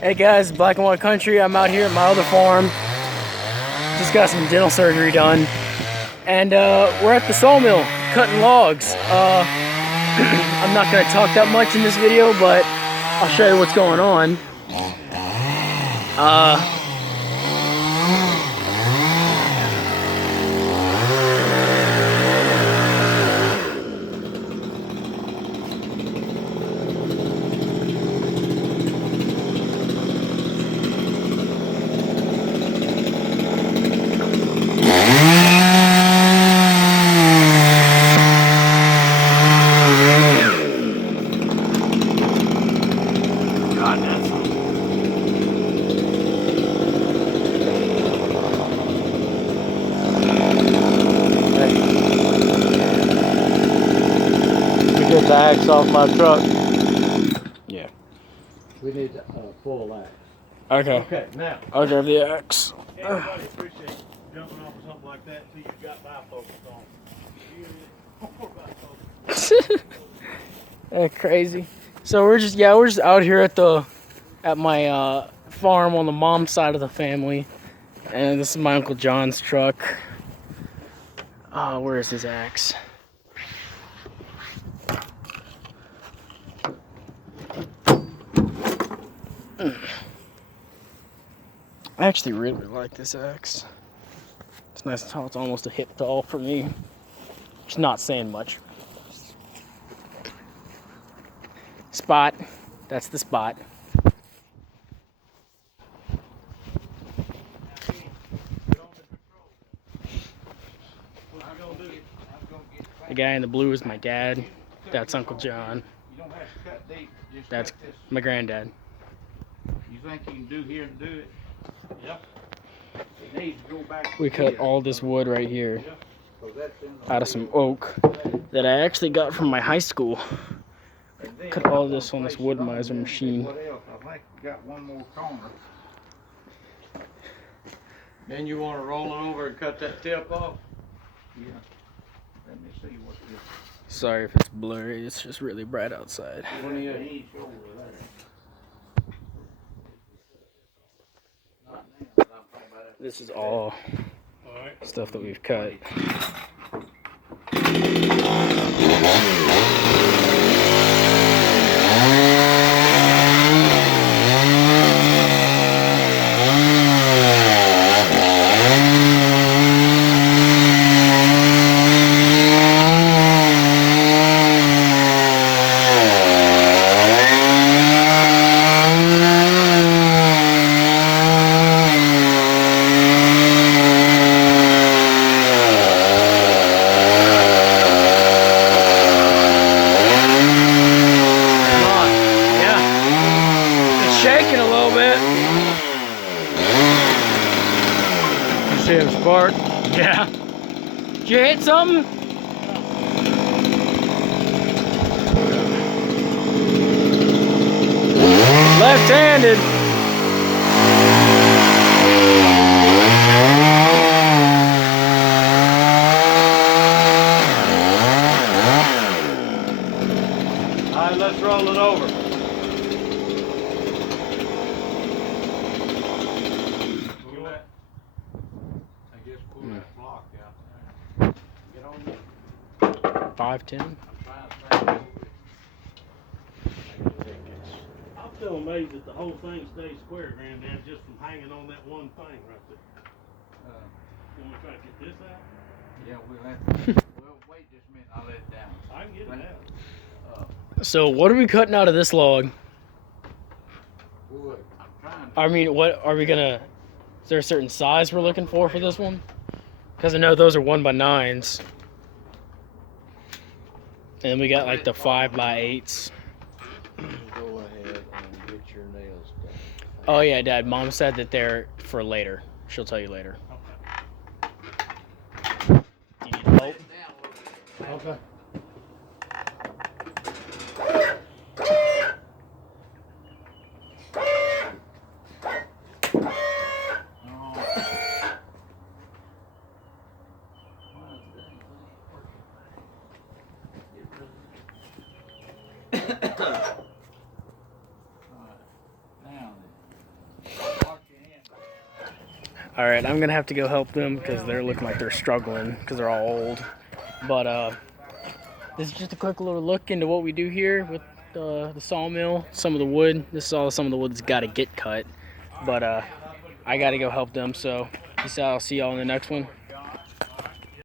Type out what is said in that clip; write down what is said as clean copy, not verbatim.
Hey guys, Black and White Country. I'm out here at my other farm. Just got some dental surgery done. And we're at the sawmill cutting logs. I'm not going to talk that much in this video, but I'll show you what's going on. Get the axe off my truck. Yeah. We need a full axe. Okay. Okay, now. I'll grab the axe. Everybody appreciate jumping off of something like that until you got bifocals on. That's crazy. So we're just out here at my farm on the mom's side of the family, and this is my Uncle John's truck. Where is his axe? I actually really like this axe. It's nice and tall. It's almost a hip tall for me. It's not saying much. Spot. That's the spot. The guy in the blue is my dad. That's Uncle John. That's my granddad. You think you can do here and do it? Yep. It needs to go back. We cut all this wood right here out of some oak that I actually got from my high school. Cut all this on this wood miser machine. What else? I think we got one more corner. Then you want to roll it over and cut that tip off? Yeah. Let me see what this. Sorry if it's blurry, it's just really bright outside. One of these over there. This is all stuff that we've cut. Shaking a little bit. You see him spark? Yeah. Did you hit something? Left-handed. All right, let's roll it over. Pull that block out there. Get on 5'10". I'm still amazed that the whole thing stays square, Granddad, just from hanging on that one thing right there. You want to try to get this out? Yeah, we'll have to. Well, wait just a minute. I'll let it down. I can get it out. So what are we cutting out of this log? Wood. I'm trying to. I mean, what are we gonna? Is there a certain size we're looking for this one? Because I know those are 1x9s, and then we got like the 5x8s. Go ahead and get your nails done. Oh yeah, Dad. Mom said that they're for later. She'll tell you later. Do you need help? Okay. All right, I'm gonna have to go help them because they're looking like they're struggling because they're all old. But this is just a quick little look into what we do here with the sawmill. Some of the wood. This is all some of the wood that's got to get cut. But I got to go help them. So peace out. I'll see y'all in the next one.